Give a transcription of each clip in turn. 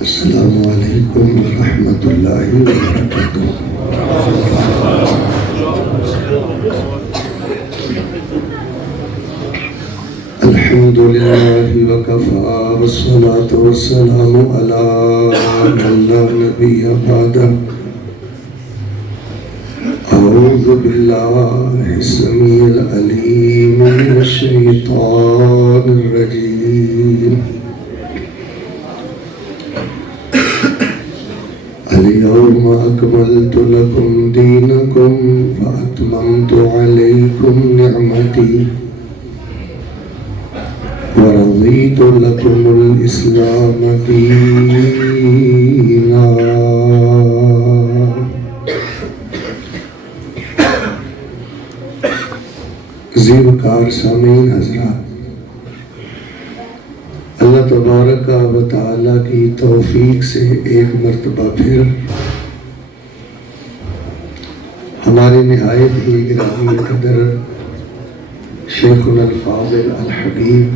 السلام علیکم ورحمۃ اللہ وبرکاتہ۔ الحمد للہ وکفی والصلاة والسلام علی من لا نبی بعدہ۔ اعوذ باللہ السمیع العلیم من الشیطان الرجیم۔ اليوم أكملت لكم دينكم وأتممت عليكم نعمتي ورضيت لكم الإسلام دينا۔ زیرکار سامعین حضرات، اللہ تبارک و تعالیٰ کی توفیق سے ایک مرتبہ پھر ہمارے نہایت ہی گرامی قدر شیخنا الفاضل الحبیب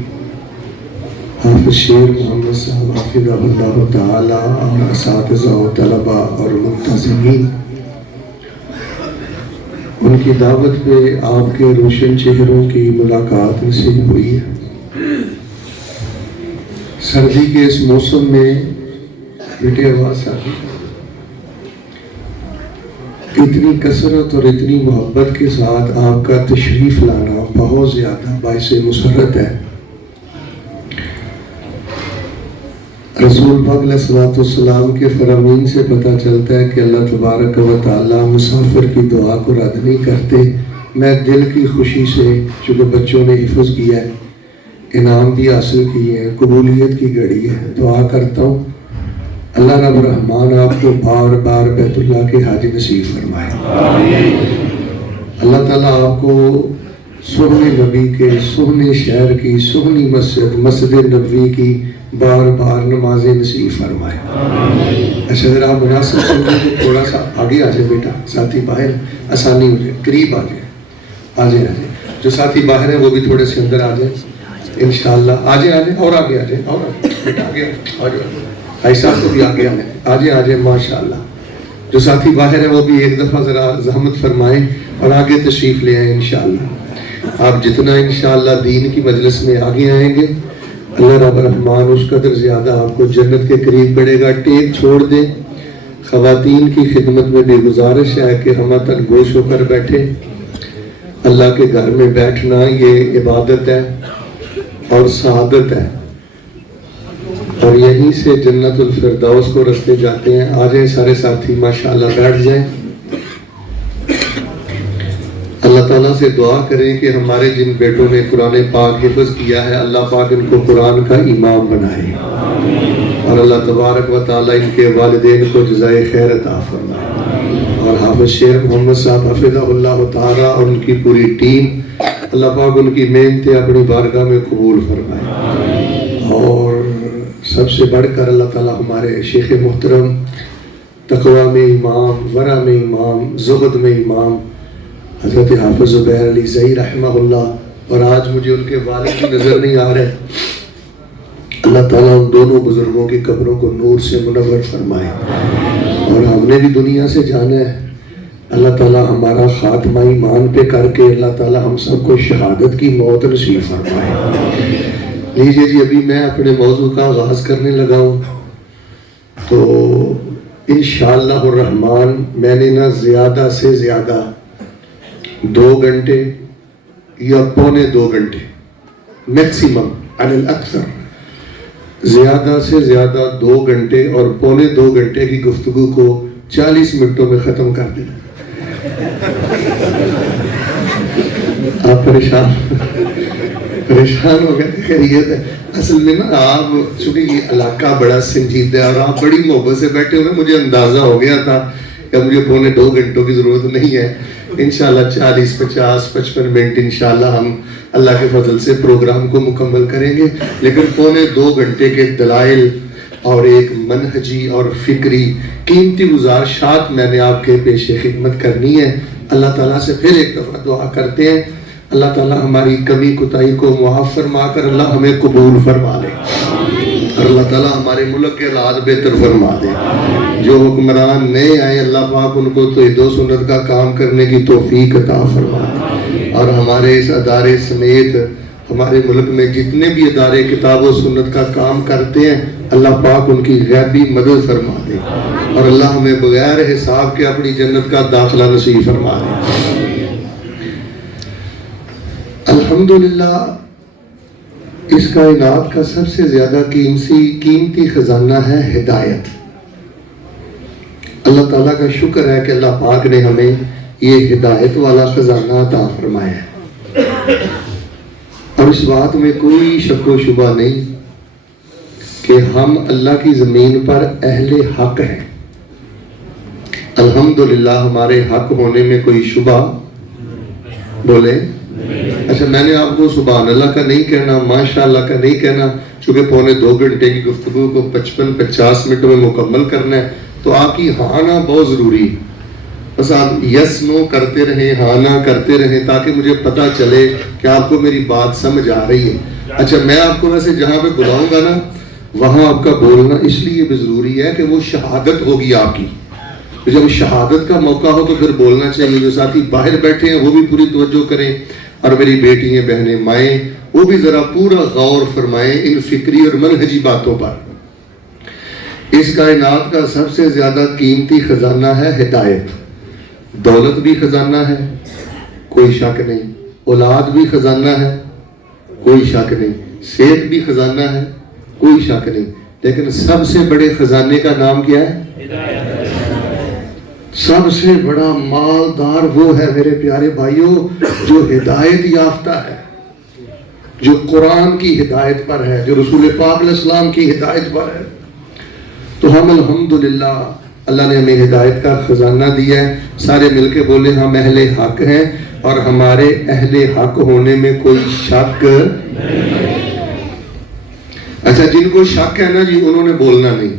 حافظ شیر محمد صاحب حفظہ اللہ تعالیٰ اور اساتذہ و طلباء اور منتظمین، ان کی دعوت پہ آپ کے روشن چہروں کی ملاقات نصیب ہوئی ہے۔ سردی کے اس موسم میں بیٹے آواز آئی، اتنی کثرت اور اتنی محبت کے ساتھ آپ کا تشریف لانا بہت زیادہ باعث مسرت ہے۔ رسول پاک علیہ الصلوۃ والسلام کے فرامین سے پتہ چلتا ہے کہ اللہ تبارک و تعالیٰ مسافر کی دعا کو رد نہیں کرتے۔ میں دل کی خوشی سے، چونکہ بچوں نے حفظ کیا ہے، انعام بھی حاصل کیے ہیں، قبولیت کی گھڑی ہے، دعا کرتا ہوں اللہ رب الرحمن آپ کو بار بار بیت اللہ کے حج نصیب فرمائے۔ اللہ تعالیٰ آپ کو سہنے نبی کے سہنے شہر کی سہنی مسجد نبوی کی بار بار نمازیں نصیب فرمائے۔ اچھا اگر آپ مناسب سمجھیں تو تھوڑا سا آگے آ جائے بیٹا، ساتھی باہر آسانی ہو جائے، قریب آ جائے جو ساتھی باہر ہیں وہ بھی تھوڑے سے اندر آ جائیں انشاءاللہ۔ آ جائیں اور آگے آ جائیں، اور بیٹا آگے آ جائیں، بھائی صاحب کو بھی آگے آ جائیں ماشاءاللہ۔ جو ساتھی باہر ہیں وہ بھی ایک دفعہ ذرا زحمت فرمائیں اور آگے تشریف لے آئیں انشاءاللہ۔ آپ جتنا انشاءاللہ دین کی مجلس میں آگے آئیں گے، اللہ رب الرحمن اس قدر زیادہ آپ کو جنت کے قریب کرے گا۔ ٹیک چھوڑ دیں، خواتین کی خدمت میں بھی گزارش ہے کہ ہم تک گوش ہو کر بیٹھے۔ اللہ کے گھر میں بیٹھنا یہ عبادت ہے اور سعادت ہے، اور یہیں سے جنت الفردوس کو رستے جاتے ہیں۔ آ جائیں سارے ساتھی ماشاءاللہ، بیٹھ جائیں۔ اللہ تعالیٰ سے دعا کریں کہ ہمارے جن بیٹوں نے قرآن پاک حفظ کیا ہے، اللہ پاک ان کو قرآن کا امام بنائے، اور اللہ تبارک و تعالیٰ ان کے والدین کو جزائے خیر عطا فرمائے، اور حافظ شیر محمد صاحب حفظہ اللہ تعالیٰ اور ان کی پوری ٹیم، اللہ پاک ان کی محنتیں اپنی بارگاہ میں قبول فرمائے۔ اور سب سے بڑھ کر اللہ تعالیٰ ہمارے شیخ محترم، تقویٰ میں امام، ورع میں امام، زہد میں امام حضرت حافظ زبیر علی زئی رحمہ اللہ، اور آج مجھے ان کے والد بھی نظر نہیں آ رہے، اللہ تعالیٰ ان دونوں بزرگوں کی قبروں کو نور سے منور فرمائے۔ اور ہم نے بھی دنیا سے جانا ہے، اللہ تعالیٰ ہمارا خاتمہ ایمان پہ کر کے اللہ تعالیٰ ہم سب کو شہادت کی موت نصیب فرمائے۔ لیجئے جی، ابھی میں اپنے موضوع کا آغاز کرنے لگا ہوں، تو انشاءاللہ الرحمن میں نے نہ زیادہ سے زیادہ 2 گھنٹے یا پونے 2 گھنٹے میکسیمم علی الاکثر، زیادہ سے زیادہ 2 گھنٹے اور پونے 2 گھنٹے کی گفتگو کو 40 منٹوں میں ختم کر دینا۔ آپ پریشان ہو گئے؟ خیریت ہے؟ اصل میں نا آپ چونکہ یہ علاقہ بڑا سنجیدہ ہے اور آپ بڑی محبت سے بیٹھے ہوئے، مجھے اندازہ ہو گیا تھا کہ مجھے پونے 2 گھنٹوں کی ضرورت نہیں ہے۔ انشاءاللہ 40 50 55 منٹ انشاءاللہ ہم اللہ کے فضل سے پروگرام کو مکمل کریں گے، لیکن پونے 2 گھنٹے کے دلائل اور ایک منہجی اور فکری قیمتی گزارشات میں نے آپ کے پیش خدمت کرنی ہے۔ اللہ تعالیٰ سے پھر ایک دفعہ دعا کرتے ہیں، اللہ تعالیٰ ہماری کمی کوتاہی کو معاف فرما کر اللہ ہمیں قبول فرما لے۔ اور اللہ تعالیٰ ہمارے ملک کے حالات بہتر فرما دے. جو حکمران نئے آئے اللہ پاک ان کو توحید و سنت کا کام کرنے کی توفیق عطا فرما دے. اور ہمارے اس ادارے سمیت ہمارے ملک میں جتنے بھی ادارے کتاب و سنت کا کام کرتے ہیں اللہ پاک ان کی غیبی مدد فرما دے. اور اللہ ہمیں بغیر حساب کے اپنی جنت کا داخلہ نصیب فرما دے. الحمدللہ اس کائنات کا سب سے زیادہ قیمتی خزانہ ہے ہدایت. اللہ تعالیٰ کا شکر ہے کہ اللہ پاک نے ہمیں یہ ہدایت والا خزانہ عطا فرمایا ہے. اور اس بات میں کوئی شک و شبہ نہیں کہ ہم اللہ کی زمین پر اہل حق ہیں. الحمدللہ ہمارے حق ہونے میں کوئی شبہ بولے. اچھا میں نے آپ کو سبحان اللہ کا نہیں کہنا, ماشاءاللہ کا نہیں کہنا, چونکہ پونے 2 گھنٹے کی گفتگو کو 55-50 منٹ میں مکمل کرنا ہے تو آپ کی ہاں نا بہت ضروری ہے. بس آپ یس نو کرتے رہیں, ہاں نا کرتے رہیں تاکہ مجھے پتہ چلے کہ آپ کو میری بات سمجھ آ رہی ہے. اچھا میں آپ کو ویسے جہاں پہ بلاؤں گا نا وہاں آپ کا بولنا اس لیے بھی ضروری ہے کہ وہ شہادت ہوگی آپ کی. جب شہادت کا موقع ہو تو پھر بولنا چاہیے. جو ساتھی باہر بیٹھے ہیں وہ بھی پوری توجہ کریں, اور میری بیٹیاں بہنیں مائیں وہ بھی ذرا پورا غور فرمائیں ان فکری اور منہجی باتوں پر. اس کائنات کا سب سے زیادہ قیمتی خزانہ ہے ہدایت. دولت بھی خزانہ ہے کوئی شک نہیں, اولاد بھی خزانہ ہے کوئی شک نہیں, صحت بھی خزانہ ہے کوئی شک نہیں, لیکن سب سے بڑے خزانے کا نام کیا ہے؟ سب سے بڑا مالدار وہ ہے میرے پیارے بھائیوں جو ہدایت یافتہ ہے, جو قرآن کی ہدایت پر ہے, جو رسول پاک علیہ السلام کی ہدایت پر ہے. تو ہم الحمدللہ اللہ نے ہمیں ہدایت کا خزانہ دیا ہے. سارے مل کے بولے ہم اہل حق ہیں اور ہمارے اہل حق ہونے میں کوئی شک نہیں. اچھا جن کو شک ہے نا جی انہوں نے بولنا نہیں,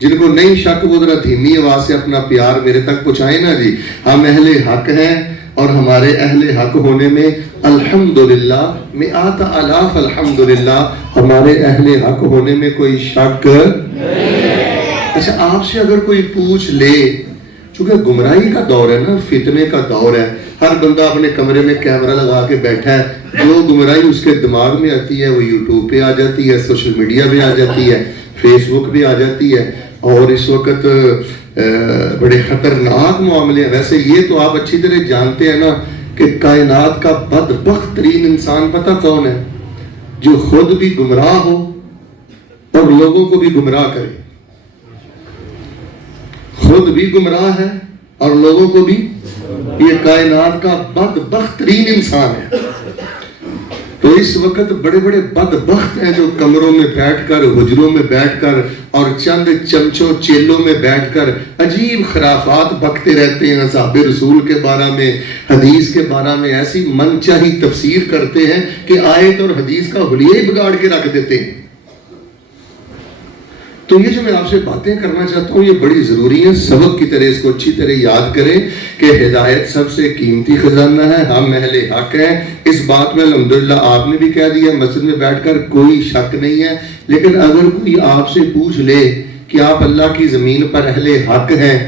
جن کو نہیں شک وہ ذرا دھیمی آواز سے اپنا پیار میرے تک پہنچائے نا جی. ہم اہل حق ہیں اور ہمارے اہل حق ہونے میں الحمدللہ مئات آلاف الحمدللہ ہمارے اہل حق ہونے میں کوئی شک نہیں. اچھا آپ سے اگر کوئی پوچھ لے, چونکہ گمراہی کا دور ہے نا, فتنے کا دور ہے, ہر بندہ اپنے کمرے میں کیمرہ لگا کے بیٹھا ہے, جو گمراہی اس کے دماغ میں آتی ہے وہ یوٹیوب پہ آ جاتی ہے, سوشل میڈیا پہ آ جاتی ہے, فیس بک پہ آ جاتی ہے. اور اس وقت بڑے خطرناک معاملے ہیں. ویسے یہ تو آپ اچھی طرح جانتے ہیں نا کہ کائنات کا بدبخت ترین انسان پتہ کون ہے؟ جو خود بھی گمراہ ہو اور لوگوں کو بھی گمراہ کرے. خود بھی گمراہ ہے اور لوگوں کو بھی, یہ کائنات کا بدبخت ترین انسان ہے. تو اس وقت بڑے بڑے بدبخت ہیں جو کمروں میں بیٹھ کر, حجروں میں بیٹھ کر اور چند چمچوں چیلوں میں بیٹھ کر عجیب خرافات بکتے رہتے ہیں. اصحاب رسول کے بارے میں, حدیث کے بارے میں ایسی من چاہی تفسیر کرتے ہیں کہ آیت اور حدیث کا حلیہ ہی بگاڑ کے رکھ دیتے ہیں. تو یہ جو میں آپ سے باتیں کرنا چاہتا ہوں یہ بڑی ضروری ہیں. سبق کی طرح اس کو اچھی طرح یاد کریں کہ ہدایت سب سے قیمتی خزانہ ہے. ہم اہل حق ہیں, اس بات میں الحمدللہ آپ نے بھی کہہ دیا, مسجد میں بیٹھ کر کوئی شک نہیں ہے. لیکن اگر کوئی آپ سے پوچھ لے کہ آپ اللہ کی زمین پر اہل حق ہیں,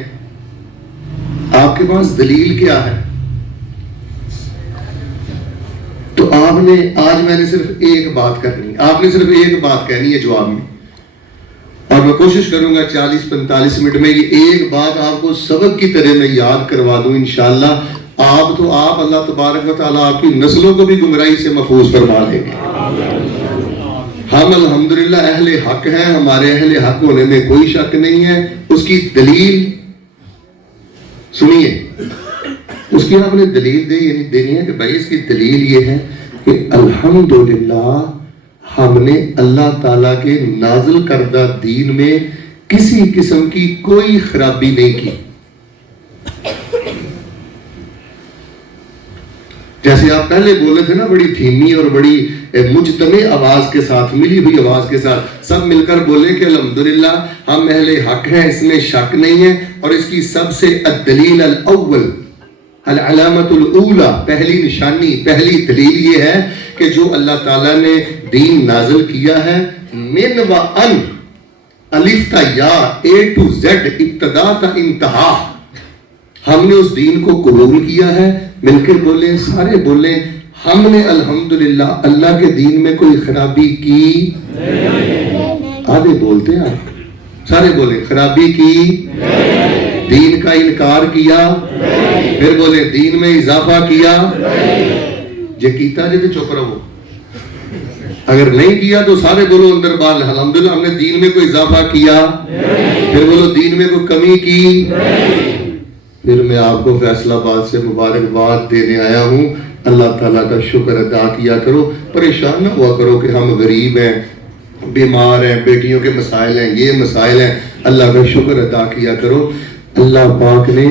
آپ کے پاس دلیل کیا ہے, تو آپ نے آج میں نے صرف ایک بات کرنی, آپ نے صرف ایک بات کہنی ہے جواب میں, اور میں کوشش کروں گا 40-45 منٹ میں یہ ایک بات آپ کو سبق کی طرح میں یاد کروا دوں انشاءاللہ. آپ تو آپ اللہ تبارک و تعالیٰ آپ کی نسلوں کو بھی گمراہی سے محفوظ فرما دیں گے. ہم الحمدللہ اہل حق ہیں, ہمارے اہل حق ہونے میں کوئی شک نہیں ہے. اس کی دلیل سنیے, اس کی آپ نے دلیل دینی ہے کہ بھائی اس کی دلیل یہ ہے کہ الحمدللہ ہم نے اللہ تعالیٰ کے نازل کردہ دین میں کسی قسم کی کوئی خرابی نہیں کی. جیسے آپ پہلے بولے تھے نا, بڑی دھیمی اور بڑی مجتمع آواز کے ساتھ, ملی ہوئی آواز کے ساتھ سب مل کر بولے کہ الحمدللہ ہم اہل حق ہیں, اس میں شک نہیں ہے. اور اس کی سب سے الدلیل الاول, العلامت الاولی, پہلی نشانی, پہلی دلیل یہ ہے کہ جو اللہ تعالیٰ نے دین نازل کیا ہے من و ان الف تا یا اے ٹو زیڈ ابتدا تا انتہا ہم نے اس دین کو قبول کیا ہے. مل کے بولیں, سارے بولیں, ہم نے الحمدللہ اللہ کے دین میں کوئی خرابی کی نہیں. آدھے بولتے ہیں, سارے بولیں خرابی کی نہیں. دین کا انکار کیا نہیں. پھر بولیں دین میں اضافہ کیا نہیں. جے کیتا جے تو چپ رہو, اگر نہیں کیا تو سارے بولو اندر بال الحمدللہ ہم نے دین میں کوئی اضافہ کیا نہیں. پھر بولو دین میں کوئی کمی کی نہیں. پھر میں آپ کو فیصل آباد سے مبارکباد دینے آیا ہوں. اللہ تعالیٰ کا شکر ادا کیا کرو, پریشان نہ ہوا کرو کہ ہم غریب ہیں, بیمار ہیں, بیٹیوں کے مسائل ہیں, یہ مسائل ہیں. اللہ کا شکر ادا کیا کرو. اللہ پاک نے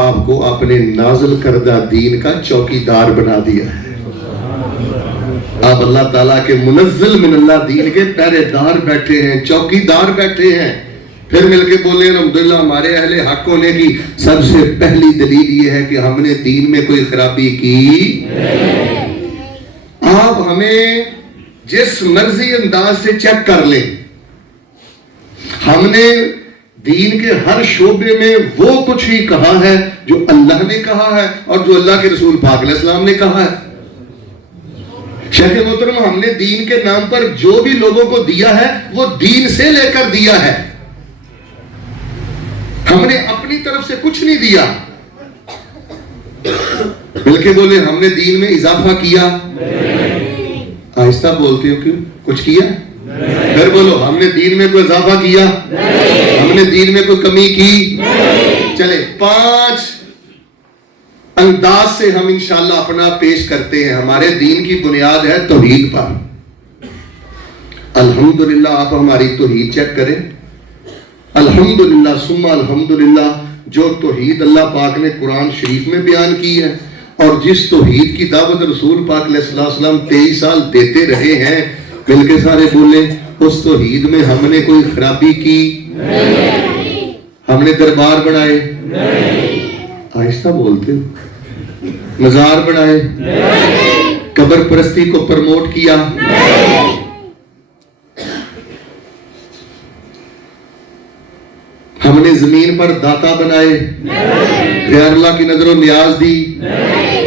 آپ کو اپنے نازل کردہ دین کا چوکیدار بنا دیا ہے. آپ اللہ تعالیٰ کے منزل من اللہ دین کے پہرے دار بیٹھے ہیں, چوکیدار بیٹھے ہیں. پھر مل کے بولے الحمدللہ ہمارے اہل حق ہونے کی سب سے پہلی دلیل یہ ہے کہ ہم نے دین میں کوئی خرابی کی. آپ ہمیں جس مرضی انداز سے چیک کر لیں, ہم نے دین کے ہر شعبے میں وہ کچھ ہی کہا ہے جو اللہ نے کہا ہے اور جو اللہ کے رسول پاک علیہ السلام نے کہا ہے. شیخ محترم, ہم نے دین کے نام پر جو بھی لوگوں کو دیا ہے وہ دین سے لے کر دیا ہے. ہم نے اپنی طرف سے کچھ نہیں دیا. بلکہ بولے ہم نے دین میں اضافہ کیا نہیں. آہستہ بولتے ہو کیوں, کچھ کیا نہیں. پھر بولو ہم نے دین میں کوئی اضافہ کیا نہیں. ہم نے دین میں کوئی کمی کی نہیں. چلے 5 انداز سے ہم انشاءاللہ اپنا پیش کرتے ہیں. ہمارے دین کی بنیاد ہے توحید پر. الحمدللہ آپ ہماری توحید چیک کریں. الحمدللہ ثم الحمدللہ جو توحید اللہ پاک نے قرآن شریف میں بیان کی ہے اور جس توحید کی دعوت رسول پاک علیہ السلام 23 سال دیتے رہے ہیں, مل کے سارے بولیں اس توحید میں ہم نے کوئی خرابی کی نہیں. ہم نے دربار بنائے نہیں. آہستہ بولتے, مزار بنائے نہیں. قبر پرستی کو پروموٹ کیا نہیں. ہم نے زمین پر داتا بنائے نہیں. غیر اللہ کی نظر و نیاز دی نہیں.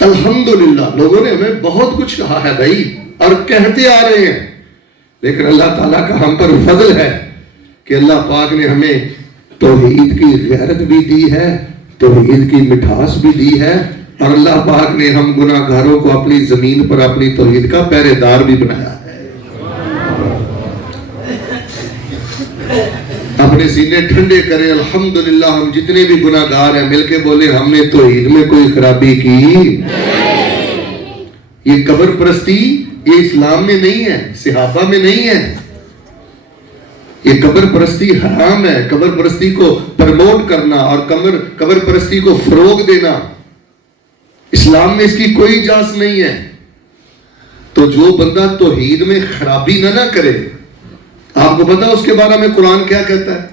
الحمدللہ لوگوں نے ہمیں بہت کچھ کہا ہے بھائی اور کہتے آ رہے ہیں, لیکن اللہ تعالیٰ کا ہم پر فضل ہے کہ اللہ پاک نے ہمیں توحید کی غیرت بھی دی ہے, توحید کی مٹھاس بھی دی ہے, اور اللہ پاک نے ہم گناہ گاروں کو اپنی زمین پر اپنی توحید کا پہرے دار بھی بنایا ہے. اپنے سینے ٹھنڈے کریں. الحمدللہ ہم جتنے بھی گناہ گار ہیں مل کے بولے ہم نے توحید میں کوئی خرابی کی نہیں. یہ قبر پرستی یہ اسلام میں نہیں ہے, صحابہ میں نہیں ہے. یہ قبر پرستی حرام ہے. قبر پرستی کو پروموٹ کرنا اور قبر پرستی کو فروغ دینا اسلام میں اس کی کوئی اجازت نہیں ہے. تو جو بندہ توحید میں خرابی نہ کرے, آپ کو پتا اس کے بارے میں قرآن کیا کہتا ہے؟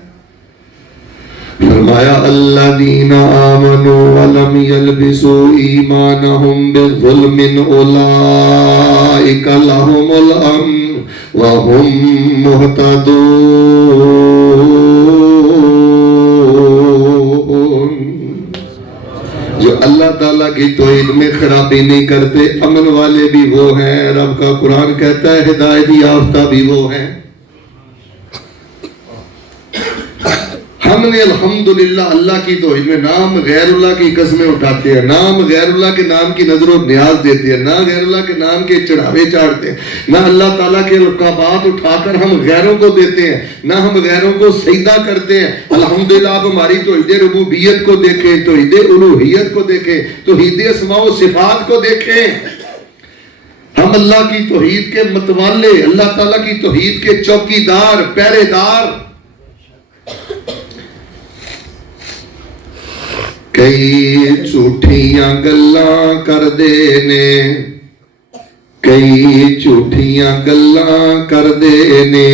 فرمایا الذین آمنوا ولم یلبسوا ایمانہم بظلم اولئک لہم الامن وہم مہتدون. جو اللہ تعالیٰ کی توحید میں خرابی نہیں کرتے امن والے بھی وہ ہیں. رب کا قرآن کہتا ہے ہدایت یافتہ بھی وہ ہیں. ہم نے الحمدللہ اللہ کی توحید میں نام غیر اللہ کی قسمیں اٹھاتے ہیں, نام غیر اللہ کے نام کی نظر و نیاز دیتے ہیں, نہ غیر اللہ کے نام کے چڑھاوے چاڑتے ہیں, نہ اللہ تعالیٰ کے رکابات اٹھا کر ہم غیروں کو دیتے ہیں, نہ ہم غیروں کو سجدہ کرتے ہیں. الحمدللہ آپ ہماری توحید ربوبیت کو دیکھیں, توحید الوہیت کو دیکھیں, توحید اسماء و صفات کو دیکھیں. ہم اللہ کی توحید کے متوالے, اللہ تعالیٰ کی توحید کے چوکیدار, پہرے دار. کئی جھوٹیاں گلاں کر دے نے, کئی جھوٹیاں گلاں کر دے نے,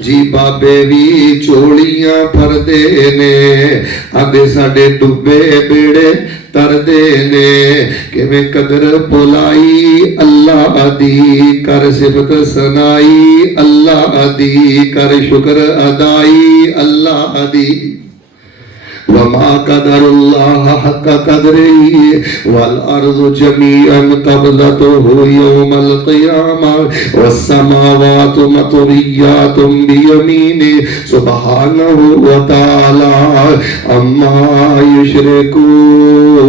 جی بابے بھی چوڑیاں پھر دے نے. آدھے ساڈے ڈبے بیڑے تردے نے کہ میں قدر بلائی اللہ دی کر صفت سنائی اللہ دی کر شکر ادائی اللہ دی وما قدر اللہ حق قدره والارض جميعا قبضته يوم القيامة والسماوات مطويات بيمينه سبحانه وتعالى عما يشركون۔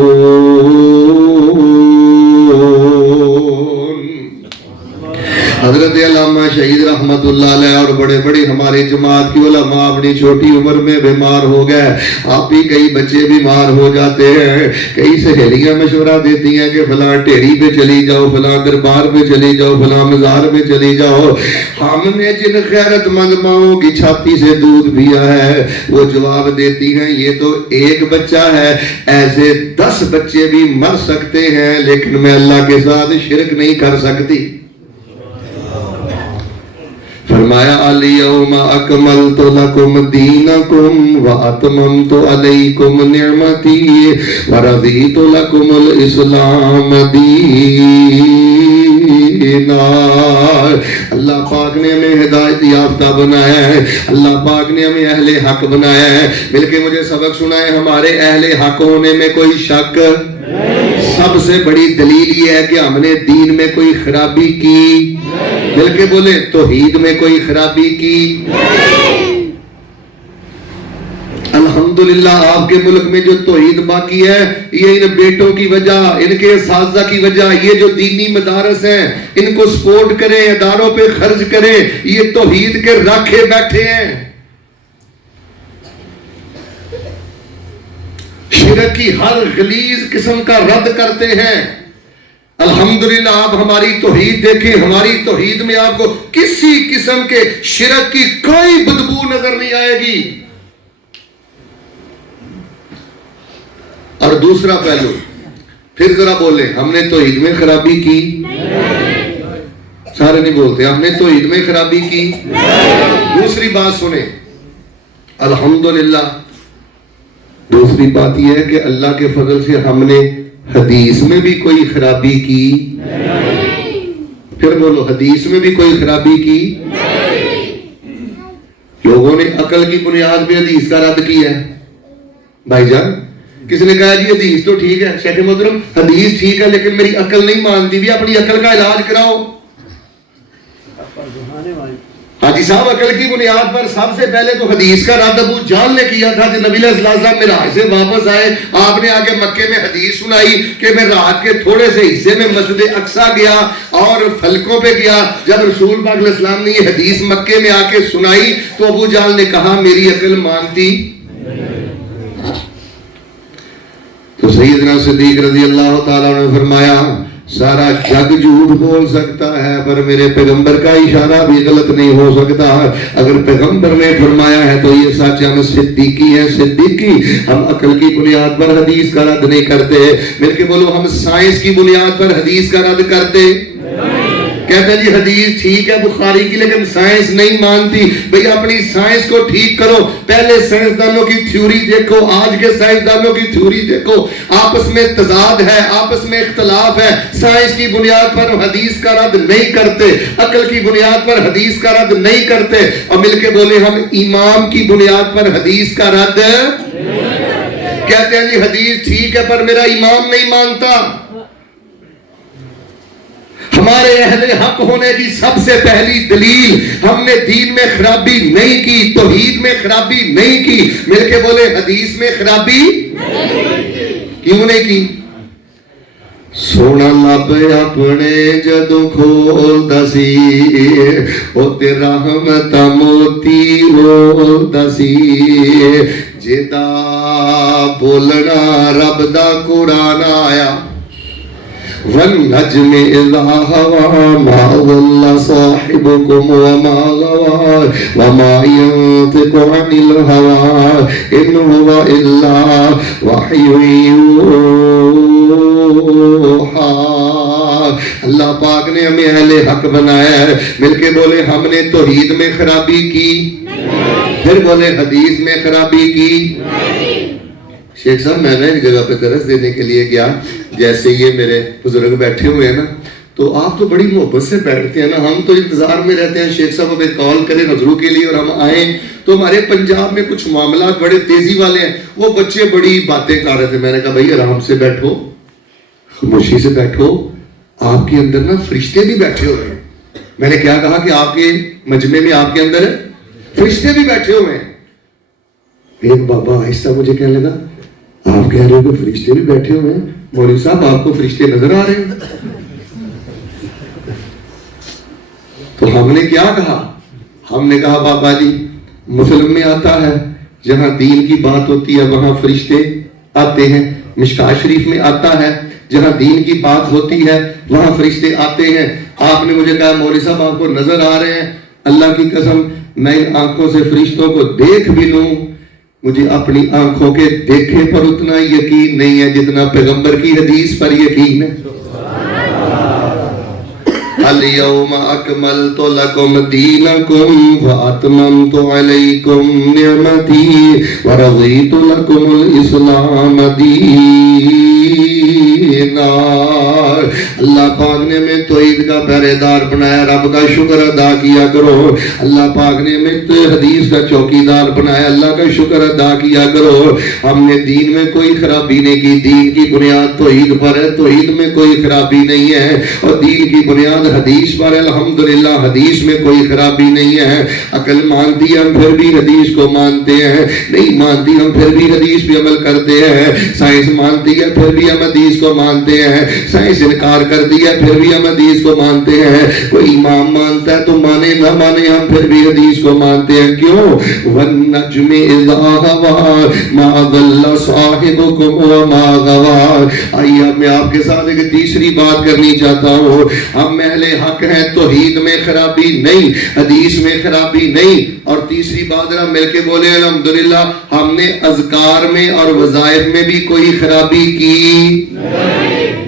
حضرت علامہ شہید رحمت اللہ علیہ اور بڑے بڑے ہماری جماعت کی علماء اپنی چھوٹی عمر میں بیمار ہو گئے، آپ بھی کئی بچے بیمار ہو جاتے ہیں، کئی سہیلیاں مشورہ دیتی ہیں کہ فلاں ٹیڑھی پہ چلی جاؤ، فلاں دربار پہ چلی جاؤ، فلاں مزار پہ چلی جاؤ۔ ہم نے جن خیرت مند ماؤں کی چھاتی سے دودھ پیا ہے وہ جواب دیتی ہیں یہ تو ایک بچہ ہے، ایسے 10 بچے بھی مر سکتے ہیں لیکن میں اللہ کے ساتھ شرک نہیں کر سکتی۔ فرمایا الیوم اکملت لکم دینکم واتممت علیکم نعمتی ورضیت لکم الاسلام دینا۔ اللہ پاک نے ہمیں ہدایت یافتہ بنایا ہے، اللہ پاک نے ہمیں اہل حق بنایا ہے۔ مل کے مجھے سبق سنائے، ہمارے اہل حق ہونے میں کوئی شک سب سے بڑی دلیل یہ ہے کہ ہم نے دین میں کوئی خرابی کی، مل کے بولے توحید میں کوئی خرابی کی۔ الحمدللہ آپ کے ملک میں جو توحید باقی ہے یہ ان بیٹوں کی وجہ، ان کے اساتذہ کی وجہ، یہ جو دینی مدارس ہیں ان کو سپورٹ کریں، اداروں پہ خرچ کریں، یہ توحید کے راکھے بیٹھے ہیں، شرک کی ہر غلیظ قسم کا رد کرتے ہیں۔ الحمدللہ آپ ہماری توحید دیکھیں، ہماری توحید میں آپ کو کسی قسم کے شرک کی کوئی بدبو نظر نہیں آئے گی۔ اور دوسرا پہلو پھر ذرا بولیں، ہم نے توحید میں خرابی کی؟ سارے نہیں بولتے، ہم نے توحید میں خرابی کی؟ دوسری بات سنیں، الحمدللہ دوسری بات یہ ہے کہ اللہ کے فضل سے ہم نے حدیث میں بھی کوئی خرابی کی؟ پھر بولو، حدیث میں بھی کوئی خرابی کی؟ لوگوں نے عقل کی بنیاد پہ حدیث کا رد کیا ہے۔ بھائی جان کسی نے کہا جی حدیث تو ٹھیک ہے، شیخ محترم حدیث ٹھیک ہے لیکن میری عقل نہیں مانتی، بھی اپنی عقل کا علاج کراؤ۔ حاجی صاحب عقل کی بنیاد پر سب سے پہلے تو حدیث کا رد ابو جہل نے کیا تھا جب نبی علیہ السلام معراج سے واپس آئے، آپ نے آگے مکے میں حدیث سنائی کہ میں رات کے تھوڑے سے حصے میں مسجد اقصی گیا اور فلکوں پہ گیا۔ جب رسول پاک علیہ السلام نے یہ حدیث مکے میں آ کے سنائی تو ابو جہل نے کہا میری عقل مانتی۔ تو سیدنا صدیق رضی اللہ تعالیٰ نے فرمایا سارا جگ جھوٹ بول سکتا ہے پر میرے پیغمبر کا اشارہ بھی غلط نہیں ہو سکتا۔ اگر پیغمبر نے فرمایا ہے تو یہ سچ، ہم صدیقی ہیں، صدیقی ہم عقل کی بنیاد پر حدیث کا رد نہیں کرتے۔ مل کے بولو، ہم سائنس کی بنیاد پر حدیث کا رد کرتے؟ کہتے ہیں جی حدیث ٹھیک ہے بخاری کی لیکن سائنس نہیں مانتی۔ بھئی اپنی سائنس کو ٹھیک کرو، پہلے سائنسدانوں کی تھیوری دیکھو، آج کے سائنسدانوں کی تھیوری دیکھو، آپس میں تضاد ہے، آپس میں اختلاف ہے۔ سائنس کی بنیاد پر حدیث کا رد نہیں کرتے، عقل کی بنیاد پر حدیث کا رد نہیں کرتے، اور مل کے بولے ہم ایمان کی بنیاد پر حدیث کا رد کہتے ہیں جی حدیث ٹھیک ہے پر میرا ایمان نہیں مانتا۔ ہمارے اہل حق ہونے کی سب سے پہلی دلیل، ہم نے دین میں خرابی نہیں کی، توحید میں خرابی نہیں کی، مل کے بولے حدیث میں خرابی کیوں نہیں کی؟ سونا لب اپنے جدوں کھولدا سی او تے رحمت موتی رولدا سی، جدا بولنا رب دا قرآن آیا وَالنَّجْمِ إِذَا هَوَىٰ مَا ضَلَّ صَاحِبُكُمْ وَمَا غَوَىٰ وَمَا يَنطِقُ عَنِ الْهَوَىٰ إِنْ هُوَ إِلَّا وَحْيٌ يُوحَىٰ۔ اللہ پاک نے ہمیں اہل حق بنایا ہے، مل کے بولے ہم نے توحید میں خرابی کی؟ پھر بولے حدیث میں خرابی کی؟ شیخ صاحب میں نے ایک جگہ پہ درس دینے کے لیے گیا, جیسے یہ میرے بزرگ بیٹھے ہوئے ہیں نا, تو آپ تو بڑی محبت سے بیٹھتے ہیں نا, ہم تو انتظار میں رہتے ہیں شیخ صاحب ہمیں کال کریں نظروں کے لیے اور ہم آئیں. تو ہمارے پنجاب میں کچھ معاملات بڑے تیزی والے ہیں, وہ بچے بڑی باتیں کر رہے تھے. میں نے کہا بھائی آرام سے بیٹھو, خاموشی سے بیٹھو, آپ کے اندر نا فرشتے بھی بیٹھے ہوئے ہیں. میں نے کیا کہا کہ آپ کے مجمع میں آپ کے اندر فرشتے بھی بیٹھے ہوئے ہیں. ایک بابا آہستہ مجھے کہنے لگا آپ کہہ رہے ہو کہ فرشتے بھی بیٹھے ہوئے ہیں, مولوی صاحب آپ کو فرشتے نظر آ رہے ہیں؟ تو ہم نے کیا کہا, ہم نے کہا بابا جی مسلم میں آتا ہے جہاں دین کی بات ہوتی ہے وہاں فرشتے آتے ہیں, مشکاۃ شریف میں آتا ہے جہاں دین کی بات ہوتی ہے وہاں فرشتے آتے ہیں. آپ نے مجھے کہا مولوی صاحب آپ کو نظر آ رہے ہیں, اللہ کی قسم میں ان آنکھوں سے فرشتوں کو دیکھ بھی لوں, مجھے اپنی آنکھوں کے دیکھے پر اتنا یقین نہیں ہے جتنا پیغمبر کی حدیث پر یقین ہے. اليوم اکملت لکم دینکم واتممت علیکم نعمتی ورضیت لکم الاسلام دینا. اللہ پاک نے ہمیں توحید کا پہرے دار بنایا, رب کا شکر ادا کیا کرو. اللہ پاک نے ہمیں حدیث کا چوکی دار بنایا, اللہ کا شکر ادا کیا کرو. ہم نے دین میں کوئی خرابی نہیں کی, دین کی بنیاد توحید پر ہے, توحید میں کوئی خرابی نہیں ہے, اور دین کی بنیاد حدیث پر ہے. الحمدللہ حدیث میں کوئی خرابی نہیں ہے. عقل مانتی ہے ہم پھر بھی حدیث کو مانتے ہیں, نہیں مانتی ہم پھر بھی حدیث پہ عمل کرتے ہیں. سائنس مانتی ہے پھر بھی ہم حدیث کو مانتے ہیں, سائنس انکار کرتی ہے پھر بھی ہم حدیث کو مانتے ہیں. کوئی امام مانتا ہے تو مانے نہ مانے ہم پھر بھی حدیث کو مانتے ہیں. کیوں؟ وَالنَّجْمِ إِذَا هَوَىٰ مَا ضَلَّ صَاحِبُكُمْ وَمَا غَوَىٰ. آئیے میں آپ کے ساتھ ایک تیسری بات کرنی چاہتا ہوں. ہم اہل حق ہیں, توحید میں خرابی نہیں, حدیث میں خرابی نہیں. اور تیسری بات ذرا مل کے بولے الحمدللہ, ہم نے اذکار میں اور وظائف میں بھی کوئی خرابی کی نہیں.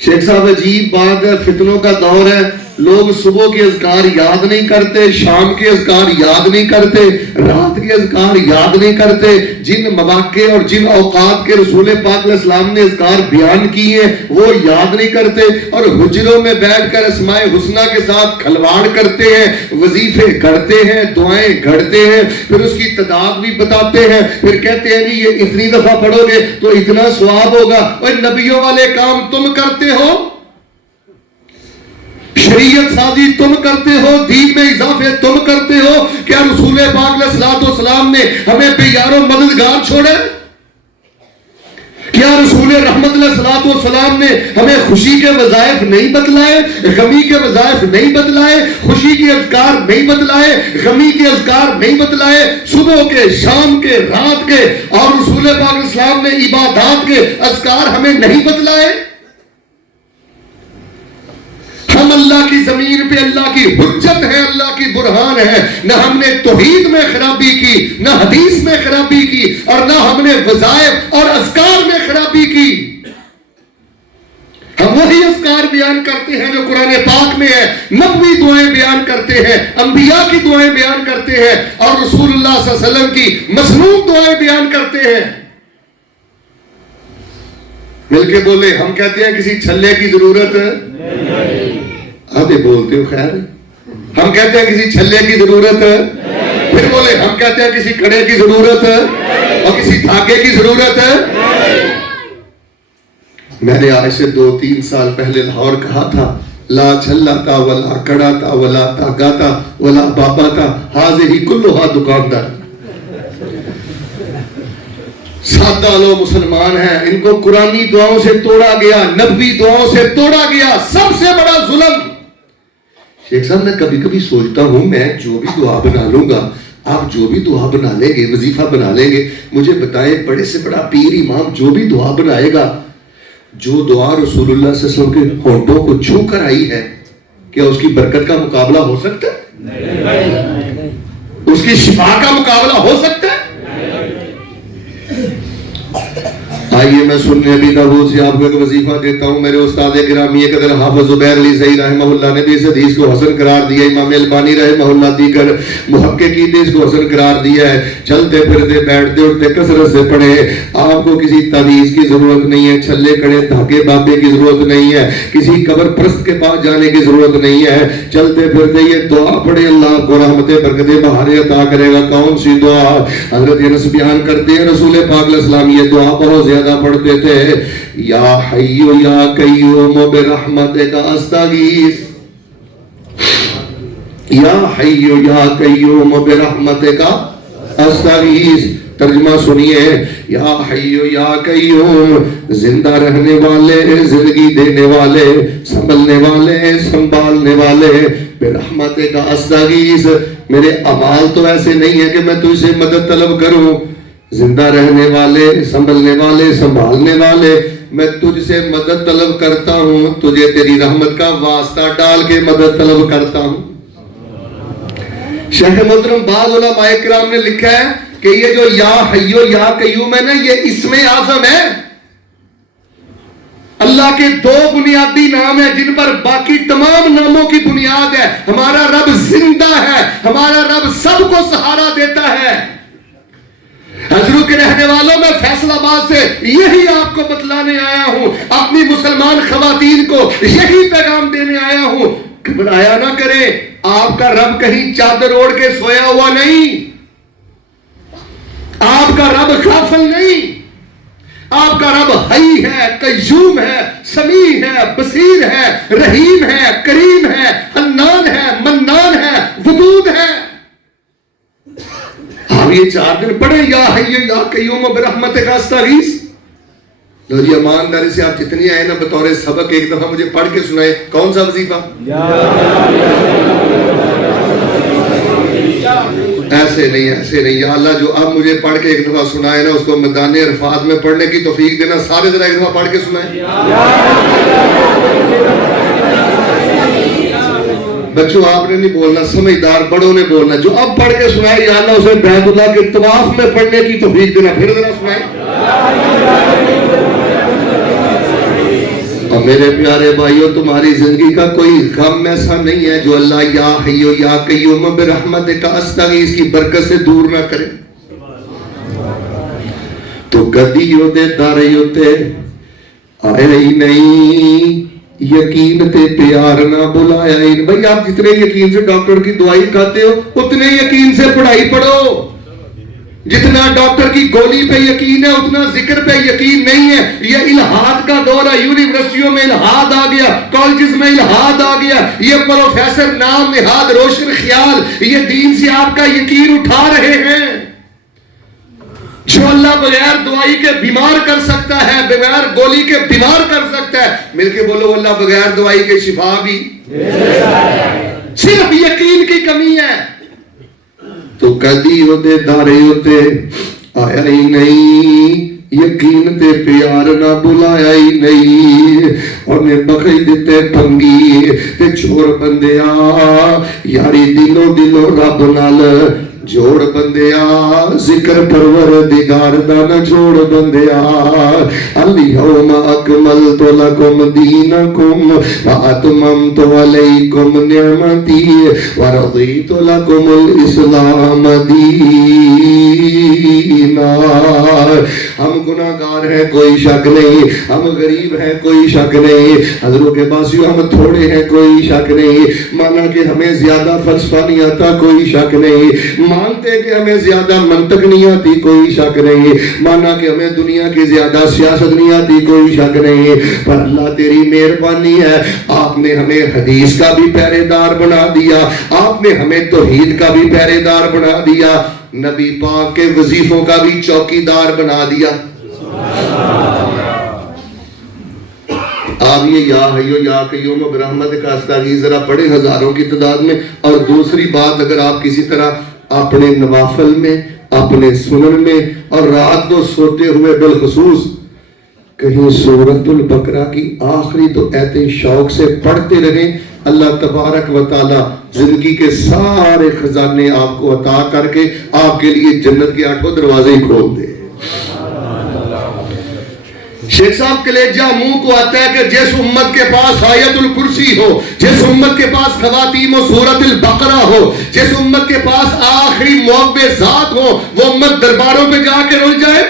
شیخ صاحب عجیب بات ہے, فتنوں کا دور ہے, لوگ صبح کے اذکار یاد نہیں کرتے, شام کے اذکار یاد نہیں کرتے, رات کے اذکار یاد نہیں کرتے. جن مواقع اور جن اوقات کے رسول پاک علیہ السلام نے اذکار بیان کیے وہ یاد نہیں کرتے, اور حجروں میں بیٹھ کر اسماء حسنہ کے ساتھ کھلواڑ کرتے ہیں, وظیفے گھڑتے ہیں, دعائیں گھڑتے ہیں, پھر اس کی تعداد بھی بتاتے ہیں, پھر کہتے ہیں یہ اتنی دفعہ پڑھو گے تو اتنا ثواب ہوگا. اور نبیوں والے کام تم کرتے ہو, شریعت سازی تم کرتے ہو, دین میں اضافے تم کرتے ہو. کیا رسول پاک علیہ السلام نے ہمیں بے یار و مددگار چھوڑے؟ کیا رسول رحمت علیہ السلام نے ہمیں خوشی کے وظائف نہیں بتلائے, غمی کے وظائف نہیں بتلائے, خوشی کے اذکار نہیں بتلائے, غمی کے اذکار نہیں بتلائے, صبح کے, شام کے, رات کے, اور رسول پاک علیہ السلام نے عبادات کے اذکار ہمیں نہیں بتلائے؟ ہم اللہ کی زمین پہ اللہ کی حجت ہے, اللہ کی برہان ہے. نہ ہم نے توحید میں خرابی کی, نہ حدیث میں خرابی کی, اور نہ ہم نے وظائف اور اذکار میں خرابی کی. ہم وہی اذکار بیان کرتے ہیں جو قرآن پاک میں ہے, نبوی دعائیں بیان کرتے ہیں, انبیاء کی دعائیں بیان کرتے ہیں, اور رسول اللہ صلی اللہ علیہ وسلم کی مسنون دعائیں بیان کرتے ہیں. مل کے بولے, ہم کہتے ہیں کسی چھلے کی ضرورت ہے, آدھے بولتے ہو خیر. ہم کہتے ہیں کسی چھلے کی ضرورت ہے, پھر بولے ہم کہتے ہیں کسی کڑے کی ضرورت ہے اور کسی دھاگے کی ضرورت ہے. میں نے آج سے 2-3 سال پہلے لاہور کہا تھا, لا چھلا تھا ولا کڑا تھا ولا دھاگا تھا ولا بابا تھا, حاضر ہی کلوہا دکاندار. سادہ لوگ مسلمان ہیں, ان کو قرآنی دعاؤں سے توڑا گیا, نبوی دعاؤں سے توڑا گیا. سب سے بڑا ظلم. شیخ صاحب میں کبھی کبھی سوچتا ہوں, میں جو بھی دعا بنا لوں گا, آپ جو بھی دعا بنا لیں گے, وظیفہ بنا لیں گے, مجھے بتائیں بڑے سے بڑا پیر امام جو بھی دعا بنائے گا, جو دعا رسول اللہ صلی اللہ علیہ وسلم کے ہونٹوں کو چھو کر آئی ہے, کیا اس کی برکت کا مقابلہ ہو سکتا ہے؟ اس کی شفا کا مقابلہ ہو سکتا ہے؟ آئیے میں سننے ابی داؤد سے آپ کو ایک وظیفہ دیتا ہوں. میرے استاد گرامی قدر حافظ زبیر علی زئی رحمہ اللہ نے بھی اس حدیث کو حسن قرار دیا. امام البانی رحمہ اللہ دیگر محققین نے اس کو حسن قرار دیا ہے. چلتے پھرتے بیٹھتے اٹھتے کثرت سے پڑھے. آپ کو کسی تعویذ کی ضرورت نہیں ہے, چھلے کڑے دھاگے بابے کی ضرورت نہیں ہے, کسی قبر پرست کے پاس جانے کی ضرورت نہیں ہے. چلتے پھرتے یہ دعا پڑھے, اللہ کو رحمتیں برکتیں بہاریں عطا کرے گا. کون سی دعا؟ حضرت انس بیان کرتے ہیں رسول پاک علیہ السلام یہ دعا بہت زیادہ پڑھتے تھے. یا حی یا قیوم برحمتک استغیث, یا حی یا قیوم برحمتک استغیث. ترجمہ سنیے, یا حی یا قیوم, زندہ رہنے والے, زندگی دینے والے, سنبھلنے والے, سنبھالنے والے, برحمتک استغیث. میرے اعمال تو ایسے نہیں ہے کہ میں تجھ سے مدد طلب کروں. زندہ رہنے والے, سنبھلنے والے, سنبھالنے والے, میں تجھ سے مدد طلب کرتا ہوں. تجھے تیری رحمت کا واسطہ ڈال کے مدد طلب کرتا ہوں. شیخ محترم بعض علماء کرام نے لکھا ہے کہ یہ جو یا حیو یا قیوم ہے نا, یہ اسم اعظم ہے. اللہ کے دو بنیادی نام ہیں جن پر باقی تمام ناموں کی بنیاد ہے. ہمارا رب زندہ ہے, ہمارا رب سب کو سہارا دیتا ہے. حضرت کے رہنے والوں میں فیصل آباد سے یہی آپ کو بتلانے آیا ہوں, اپنی مسلمان خواتین کو یہی پیغام دینے آیا ہوں. گھبرایا نہ کریں, آپ کا رب کہیں چادر اوڑھ کے سویا ہوا نہیں, آپ کا رب غافل نہیں. آپ کا رب حی ہے, قیوم ہے, سمیع ہے, بصیر ہے, رحیم ہے, کریم ہے, حنان ہے, منان ہے, ودود ہے. آپ یہ 4 دن پڑھیں یا حی یا قیوم برحمتک استغیث. لو جی ایمانداری سے آپ جتنی آئے نا بطور سبق ایک دفعہ مجھے پڑھ کے سنائے. کون سا وظیفہ؟ ایسے نہیں, ایسے نہیں. یا اللہ جو اب مجھے پڑھ کے ایک دفعہ سنائے نا, اس کو میدان عرفات میں پڑھنے کی توفیق دینا. سارے ذرا ایک دفعہ پڑھ کے سنائے. بچوں آپ نے نہیں بولنا, سمجھدار بڑوں نے بولنا. جو اب پڑھ کے سنائے یا اللہ اسے بیت اللہ کے طواف میں پڑھنے کی توفیق دینا. پھر ذرا سنائے. اور میرے پیارے بھائیوں, تمہاری زندگی کا کوئی غم ایسا نہیں ہے جو اللہ یا حیو یا قیوم برحمتک استغیث کی برکت سے دور نہ کرے. تو کدی ہوتے تارے ہوتے آئے ہی نہیں, یقین تے پیار نہ بلایا ہی. بھائی آپ جتنے یقین سے ڈاکٹر کی دوائی کھاتے ہو اتنے یقین سے پڑھائی پڑھو. جتنا ڈاکٹر کی گولی پہ یقین ہے اتنا ذکر پہ یقین نہیں ہے. یہ الہاد کا دور ہے, یونیورسٹیوں میں الہاد آ گیا, کالجز میں الہاد آ گیا. یہ پروفیسر نام نہاد روشن خیال یہ دین سے آپ کا یقین اٹھا رہے ہیں. جو اللہ بغیر دوائی کے بیمار کر سکتا ہے, بغیر گولی کے بیمار کر سکتا ہے. مل کے بولو اللہ بغیر دوائی کے شفا بھی, صرف یقین کی کمی ہے. تو کدی ہوتے دارے ہوتے آیا ہی نہیں, یقین تے پیار نہ بلایا ہی نہیں. انہیں بخی دیتے پنگی تے چھوڑ بندیا, یاری دلو دلو رب نال جوڑ بندیا, ذکر پروردگار دا نہ چھوڑ بندیا. الیوم اکملت لکم دینکم واتممت علیکم نعمتی ورضیت لکم الاسلام دینا. ہم گناہگار ہیں کوئی شک نہیں, ہم غریب ہیں کوئی شک نہیں, حضروں کے باسیوں ہم تھوڑے ہیں کوئی شک نہیں, مانا کہ ہمیں زیادہ فلسفہ نہیں آتا کوئی شک نہیں, مانتے کہ ہمیں زیادہ منطق نہیں آتی کوئی شک نہیں, مانا کہ ہمیں دنیا کی زیادہ سیاست نہیں آتی کوئی شک نہیں. پر اللہ تیری مہربانی ہے, آپ نے ہمیں حدیث کا بھی پہرے دار بنا دیا, آپ نے ہمیں توحید کا بھی پہرے دار بنا دیا, نبی پاک کے وظیفوں کا بھی چوکیدار بنا دیا. آپ یہ یا حیو یا قیوم برحمتک استغیث ذرا پڑھیں ہزاروں کی تعداد میں. اور دوسری بات, اگر آپ کسی طرح اپنے نوافل میں, اپنے سنن میں, اور رات کو سوتے ہوئے بالخصوص کہیں سورۃ البقرہ کی آخری تو ایتیں شوق سے پڑھتے رہیں, اللہ تبارک و تعالی زندگی کے سارے خزانے آپ کو عطا کر کے آپ کے لیے جنت کے 8 دروازے ہی کھول دے. شیخ صاحب کلیجہ منہ کو آتا ہے کہ جس امت کے پاس آیت الکرسی ہو، جس امت کے پاس خواتیم و سورۃ البقرہ ہو، جس امت کے پاس آخری معوذات ہو، وہ امت درباروں پہ جا کے رل جائے.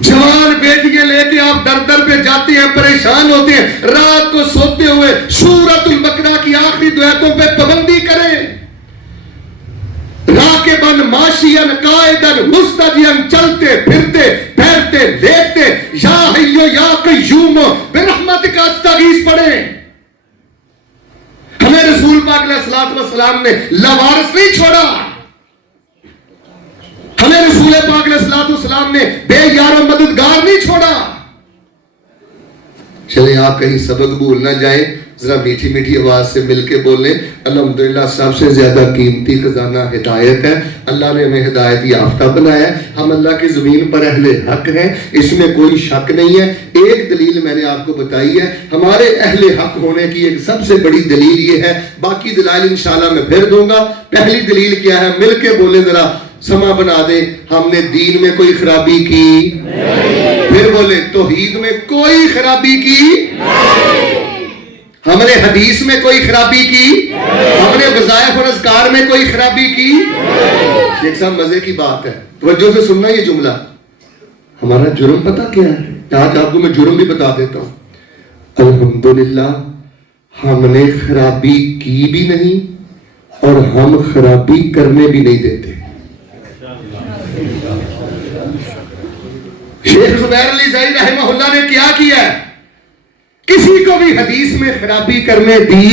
جوان بیٹیاں لے کے آپ در در پہ جاتے ہیں، پریشان ہوتے ہیں، رات کو سوتے ہوئے سورۃ البقرہ کی آخری دو آیتوں پہ پابندی کریں. راکبن ماشین قائدن مستجین، چلتے پھرتے پھیرتے دیکھتے یا حیو یا قیوم برحمتک استغیث پڑھیں. ہمیں رسول پاک علیہ الصلوۃ والسلام نے لاوارث نہیں چھوڑا. ہمیں رسول پاک علیہ الصلوۃ والسلام نے بے یار و مددگار نہیں چھوڑا. چلیں آپ کہیں سبق بھول نہ جائیں، ذرا میٹھی میٹھی آواز سے مل کے بولیں. الحمدللہ سب سے زیادہ قیمتی خزانہ ہدایت ہے. اللہ نے ہمیں ہدایت یافتہ بنایا ہے. ہم اللہ کی زمین پر اہل حق ہیں، اس میں کوئی شک نہیں ہے. ایک دلیل میں نے آپ کو بتائی ہے، ہمارے اہل حق ہونے کی ایک سب سے بڑی دلیل یہ ہے. باقی دلائل انشاءاللہ میں پھر دوں گا. پہلی دلیل کیا ہے؟ مل کے بولیں ذرا، سما بنا دیں. ہم نے دین میں کوئی خرابی کی نہیں. پھر بولے توحید میں کوئی خرابی کی نہیں. ہم نے حدیث میں کوئی خرابی کی نہیں. ہم نے وظائف اور اذکار میں کوئی خرابی کی نہیں. شیخ صاحب مزے کی بات ہے، توجہ سے سننا یہ جملہ. ہمارا جرم پتہ کیا ہے؟ آج آپ کو میں جرم بھی بتا دیتا ہوں. الحمدللہ ہم نے خرابی کی بھی نہیں اور ہم خرابی کرنے بھی نہیں دیتے. شیخ زبیر علی زائی رحمہ اللہ نے کیا کیا ہے؟ کسی کو بھی حدیث میں خرابی کرنے دی.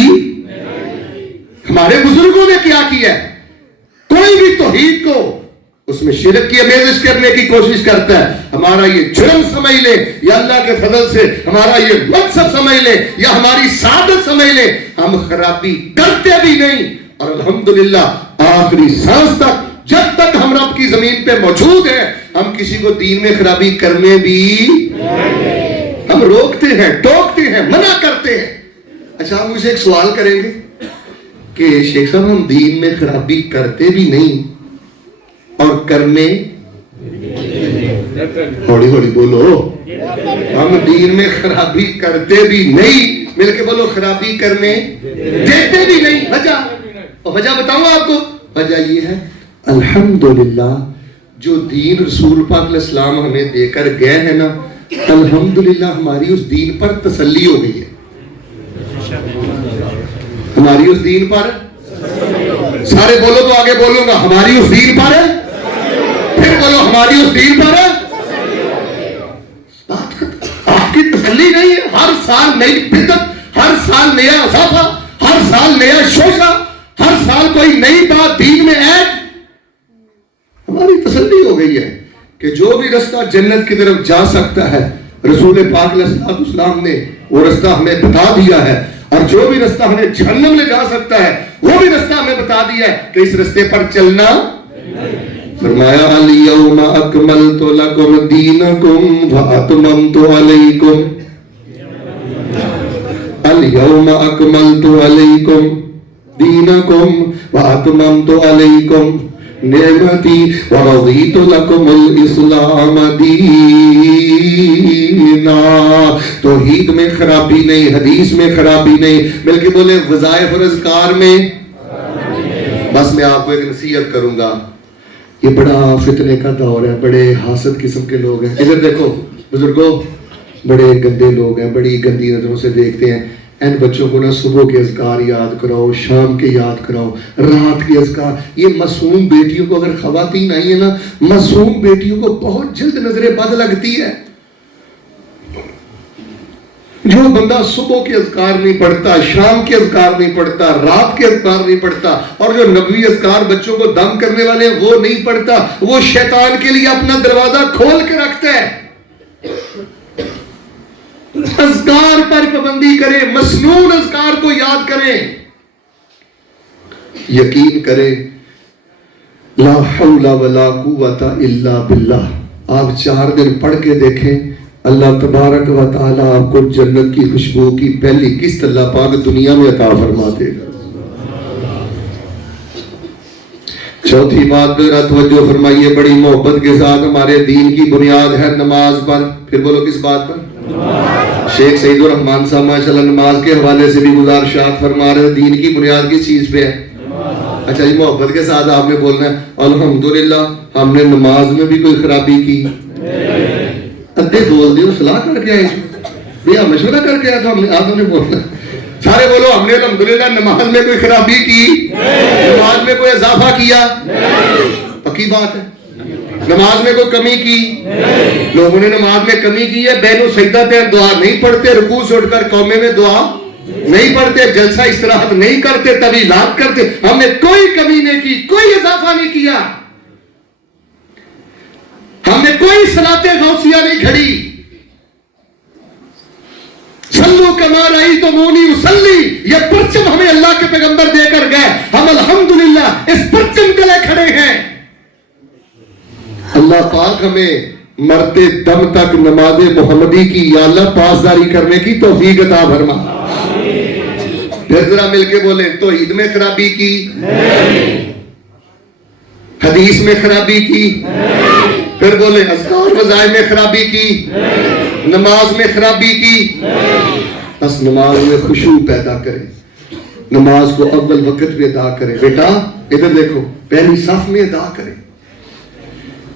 ہمارے بزرگوں نے کیا کیا ہے؟ کوئی بھی توحید کو اس میں شرک کی آمیزش کرنے کی کوشش کرتا ہے، ہمارا یہ جرم سمجھ لے یا اللہ کے فضل سے ہمارا یہ مقصد سمجھ لے یا ہماری سعادت سمجھ لے، ہم خرابی کرتے بھی نہیں. اور الحمدللہ آخری سانس تک جب تک ہم رب کی زمین پہ موجود ہیں، ہم کسی کو دین میں خرابی کرنے بھی ہم روکتے ہیں، ٹوکتے ہیں، منع کرتے ہیں. اچھا آپ مجھے ایک سوال کریں گے کہ شیخ صاحب ہم دین میں خرابی کرتے بھی نہیں اور کرنے، ہوڑی ہوڑی بولو، ہم دین میں خرابی کرتے بھی نہیں، مل کے بولو خرابی کرنے دیتے بھی نہیں. وجہ بتاؤں آپ کو. وجہ یہ ہے الحمدللہ جو دین رسول پاک علیہ السلام ہمیں دے کر گئے ہیں نا، الحمدللہ ہماری اس دین پر تسلی ہو گئی ہے. ہماری اس دین پر، سارے بولو تو آگے بولوں گا، ہماری اس دین پر ہے. پھر بولو ہماری اس دین پر ہے. آپ کی تسلی نہیں ہے؟ ہر سال نئی بدعت، ہر سال نیا اضافہ، ہر سال نیا شوشہ، ہر سال کوئی نئی بات دین میں ایڈ. ہماری تسلی ہو گئی ہے کہ جو بھی رستہ جنت کی طرف جا سکتا ہے رسول پاک علیہ السلام نے وہ رستہ ہمیں بتا دیا ہے، اور جو بھی رستہ ہمیں جہنم لے جا سکتا ہے وہ بھی رستہ ہمیں بتا دیا ہے کہ اس رستے پر چلنا. فرمایا الیوم اکملت لکم دینکم واتممت علیکم، الیوم اکملت علیکم دینکم واتممت علیکم نعمتی ورضیت لکم الاسلام دینا. توحید میں خرابی نہیں، حدیث میں خرابی نہیں. مل کے بولے وظائف اور اذکار میں. بس میں آپ کو ایک نصیحت کروں گا، یہ بڑا فتنے کا دور ہے، بڑے حاسد قسم کے لوگ ہیں. ادھر دیکھو بزرگوں، بڑے گندے لوگ ہیں، بڑی گندی نظروں سے دیکھتے ہیں. ان بچوں کو نا صبح کے اذکار یاد کراؤ، شام کے یاد کراؤ، رات کے اذکار. یہ معصوم بیٹیوں کو، اگر خواتین آئی ہیں نا، معصوم بیٹیوں کو بہت جلد نظر بد لگتی ہے. جو بندہ صبح کے اذکار نہیں پڑھتا، شام کے اذکار نہیں پڑھتا، رات کے اذکار نہیں پڑھتا، اور جو نبوی اذکار بچوں کو دم کرنے والے ہیں وہ نہیں پڑھتا، وہ شیطان کے لیے اپنا دروازہ کھول کے رکھتا ہے. اذکار پر پابندی کریں، مسنون اذکار کو یاد کریں. یقین کریں لا حول ولا قوت الا باللہ. آپ 4 دن پڑھ کے دیکھیں، اللہ تبارک و تعالی آپ کو جنت کی خوشبو کی پہلی قسط اللہ پاک دنیا میں عطا فرما دے گا. چوتھی بات پہ ذرا توجہ فرمائیے، بڑی محبت کے ساتھ ہمارے دین کی بنیاد ہے نماز پر. پھر بولو کس بات پر؟ شیخ سعید الرحمان صاحب ماشاءاللہ نماز کے حوالے سے بھی گزارشات فرما رہے ہیں. دین کی بنیاد کس چیز پہ ہے؟ اچھا جی، محبت کے ساتھ آپ نے بولنا ہے الحمدللہ ہم نے نماز میں بھی کوئی خرابی کی؟ ادھے بول دیو صلاح کر کے آئے بھیا، مشورہ کر کے آیا تھا. آپ نے بولنا سارے بولو ہم نے الحمدللہ نماز میں کوئی خرابی کی، نماز میں کوئی اضافہ کیا؟ پکی بات ہے. نماز میں کوئی کمی کی؟ لوگوں نے نماز میں کمی کی ہے. بین السجدہ دعا نہیں پڑھتے، رکوع سے اٹھ کر قومے میں دعا نہیں پڑھتے، جلسہ استراحت نہیں کرتے، طویلات کرتے. ہم نے کوئی کمی نہیں کی، کوئی اضافہ نہیں کیا. ہم نے کوئی صلاۃ غوثیہ نہیں گھڑی. صلو کما رأیتمونی اصلی، یہ پرچم ہمیں اللہ کے پیغمبر دے کر گئے، ہم الحمدللہ اس پرچم کے لئے کھڑے ہیں. اللہ پاک ہمیں مرتے دم تک نماز محمدی کی یا اللہ پاسداری کرنے کی توفیق عطا فرما. پھر ذرا مل کے بولیں، توحید میں خرابی کی؟ حدیث میں خرابی کی؟ پھر بولیں اذکار وظائف میں خرابی کی؟ نماز میں خرابی کی؟ بس نماز میں خشوع پیدا کریں، نماز کو اول وقت میں ادا کریں. بیٹا ادھر دیکھو، پہلی صف میں ادا کریں.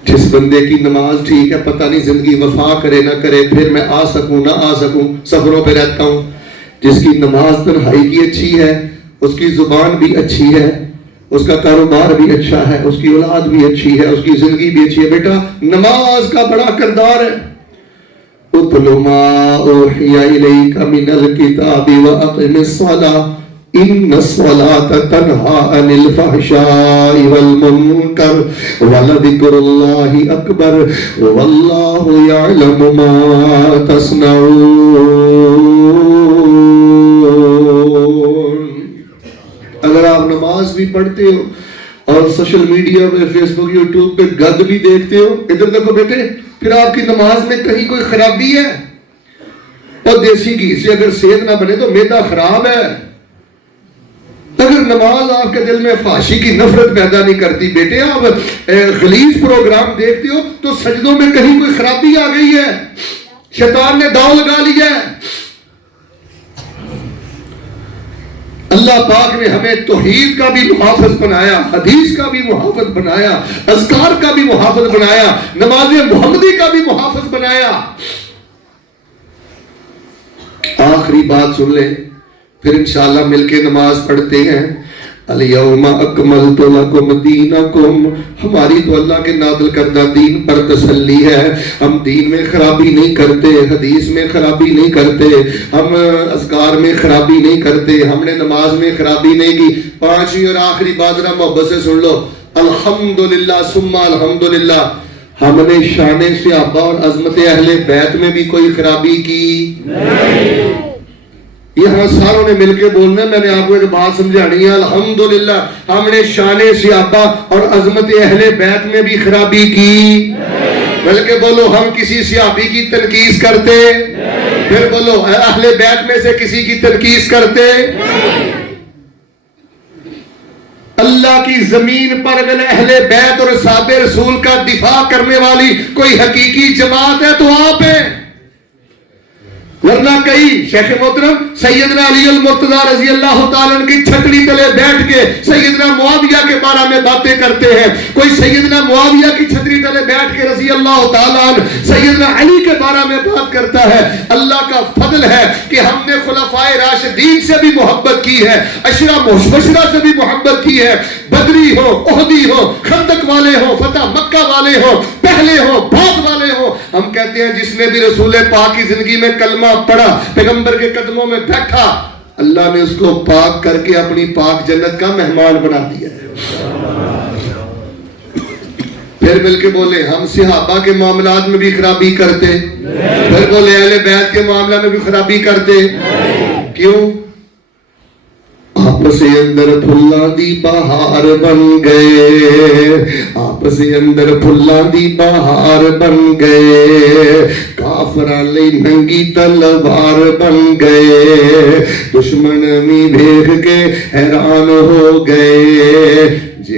جس بندے کی نماز ٹھیک ہے، پتہ نہیں زندگی وفا کرے نہ کرے، پھر میں آ سکوں نہ آ سکوں، سفروں پہ رہتا ہوں. جس کی نماز تنہائی کی اچھی ہے، اس کی زبان بھی اچھی ہے، اس کا کاروبار بھی اچھا ہے، اس کی اولاد بھی اچھی ہے، اس کی زندگی بھی اچھی ہے. بیٹا نماز کا بڑا کردار ہے. اتل ما اوحی الیک من الکتاب واقم الصلاۃ ان الصلاۃ تنہی عن الفحشاء والمنکر ولذکر اللہ اکبر واللہ یعلم ما تصنعون. اگر آپ نماز بھی پڑھتے ہو اور سوشل میڈیا پہ فیس بک یوٹیوب پہ گد بھی دیکھتے ہو، ادھر دیکھو بیٹے، پھر آپ کی نماز میں کہیں کوئی خرابی ہے. اور دیسی گھی سے اگر صحت نہ بنے تو معدہ خراب ہے. اگر نماز آپ کے دل میں فحاشی کی نفرت پیدا نہیں کرتی، بیٹے آپ غلیظ پروگرام دیکھتے ہو تو سجدوں میں کہیں کوئی خرابی آ گئی ہے، شیطان نے داؤ لگا لیا ہے. اللہ پاک نے ہمیں توحید کا بھی محافظ بنایا، حدیث کا بھی محافظ بنایا، اذکار کا بھی محافظ بنایا، نماز محمدی کا بھی محافظ بنایا. آخری بات سن لیں، پھر انشاءاللہ مل کے نماز پڑھتے ہیں. الیوم اکملت لکم دینکم، ہماری تو اللہ کے نازل کردہ دین پر تسلی ہے. ہم دین میں خرابی نہیں کرتے، حدیث میں خرابی نہیں کرتے، ہم اذکار میں خرابی نہیں کرتے، ہم نے نماز میں خرابی نہیں کی. پانچویں اور آخری بات ذرا محبت سے سن لو، الحمدللہ ثم الحمدللہ. ہم نے شان صحابہ اور عظمت اہل بیت میں بھی کوئی خرابی کی نہیں. یہاں ساروں نے مل کے بولنا ہے. میں نے آپ کو ایک بات سمجھانی ہے، الحمدللہ ہم نے شان صحابہ اور عظمت اہل بیت میں بھی خرابی کی. بلکہ بولو ہم کسی صحابی کی تنقیص کرتے؟ پھر بولو اہل بیت میں سے کسی کی تنقیص کرتے؟ اللہ کی زمین پر اگر اہل بیت اور اصحاب رسول کا دفاع کرنے والی کوئی حقیقی جماعت ہے تو آپ ہیں. ورنہ کئی شیخ محترم سیدنا علی المرتضی رضی اللہ تعالیٰ عنہ کی چھتری تلے بیٹھ کے سیدنا معاویہ کے بارے میں باتیں کرتے ہیں. کوئی سیدنا معاویہ کی چھتری تلے بیٹھ کے رضی اللہ تعالیٰ عنہ سیدنا علی کے بارے میں بات کرتا ہے. اللہ کا فضل ہے کہ ہم نے خلفائے راشدین سے بھی محبت کی ہے، عشرہ مبشرہ سے بھی محبت کی ہے. بدری ہو، احدی ہو، خندق والے ہو، فتح مکہ والے ہو، پہلے ہو، بعد والے ہو، ہم کہتے ہیں جس نے بھی رسول پاک کی زندگی میں کلمہ پڑھا، پیغمبر کے قدموں میں بیٹھا، اللہ نے اس کو پاک کر کے اپنی پاک جنت کا مہمان بنا دیا ہے. پھر مل کے بولے ہم صحابہ کے معاملات میں بھی خرابی کرتے. پھر بولے اہل بیت کے معاملہ میں بھی خرابی کرتے. کیوں؟ آپس اندر پھلاں دی بہار بن گئے، آپس اندر پھلاں دی بہار بن گئے، کافراں لئی ننگی تلوار بن گئے، دشمن بھی دیکھ کے حیران ہو گئے.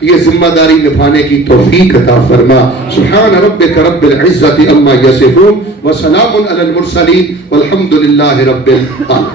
یہ ذمہ داری نبھانے کی توفیق عطا فرما. سبحان ربک رب العزت عما یصفون وسلام علی المرسلین والحمد للہ رب العالمین.